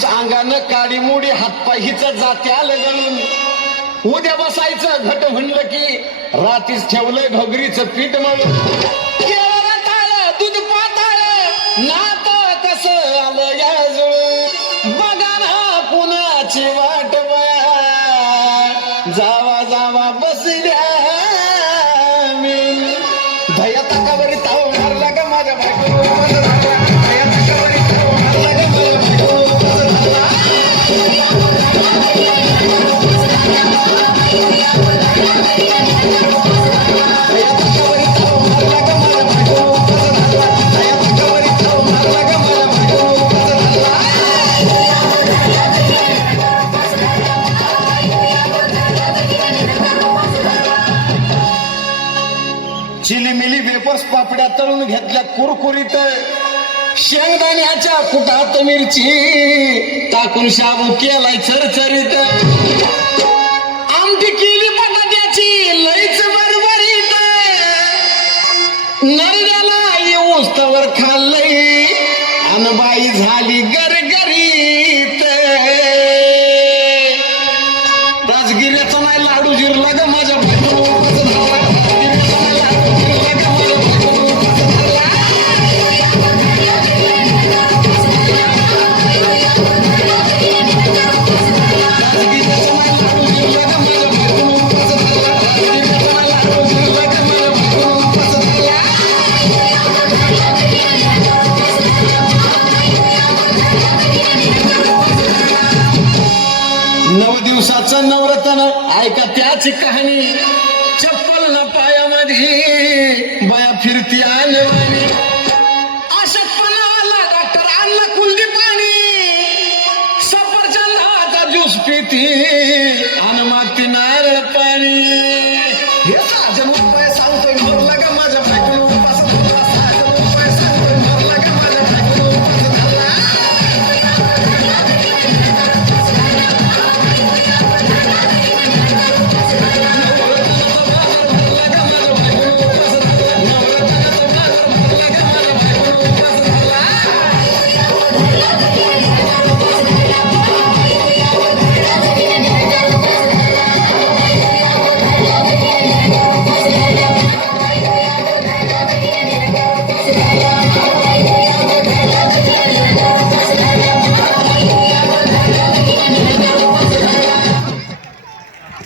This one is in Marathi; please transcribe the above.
आधीच अंगानं काडी मुडी हातपाय हिच जात्याल गळून उद्या बसायचं घट म्हणलं की रातीच ठेवलं घोगरीचं पीठ म्हणून केळं रताळं, दूध पाताळ नात कसं आलं या जुळून बघा ना कुणाची वाट बया जावा जावा बसल्या मी धया ताकावरी ताव मारला का माझ्या बायको धया ताकावरी ताव मारला का माझ्या चिलीमिली वेपर्स पापड्या तळून घेतल्या कुरकुरीत शेंगदाण्याच्या कुटात मिरची टाकून शाबू केलाय चरचरीत आमटी केली बटाट्याची लईच बरबरीत नरड्याला येऊस तवर खाल्लंय अन बाई झाली गरगरीत राजगिऱ्याचा नाही लाडू जिरला ग माझ्या दिवसाचं नवरत्न ऐका त्याची कहाणी चप्पल न पायामध्ये बया फिरती आणवानी अशक्तपणाला डॉक्टर आणला कुलदी पाणी सफरचंदाचा ज्यूस पिती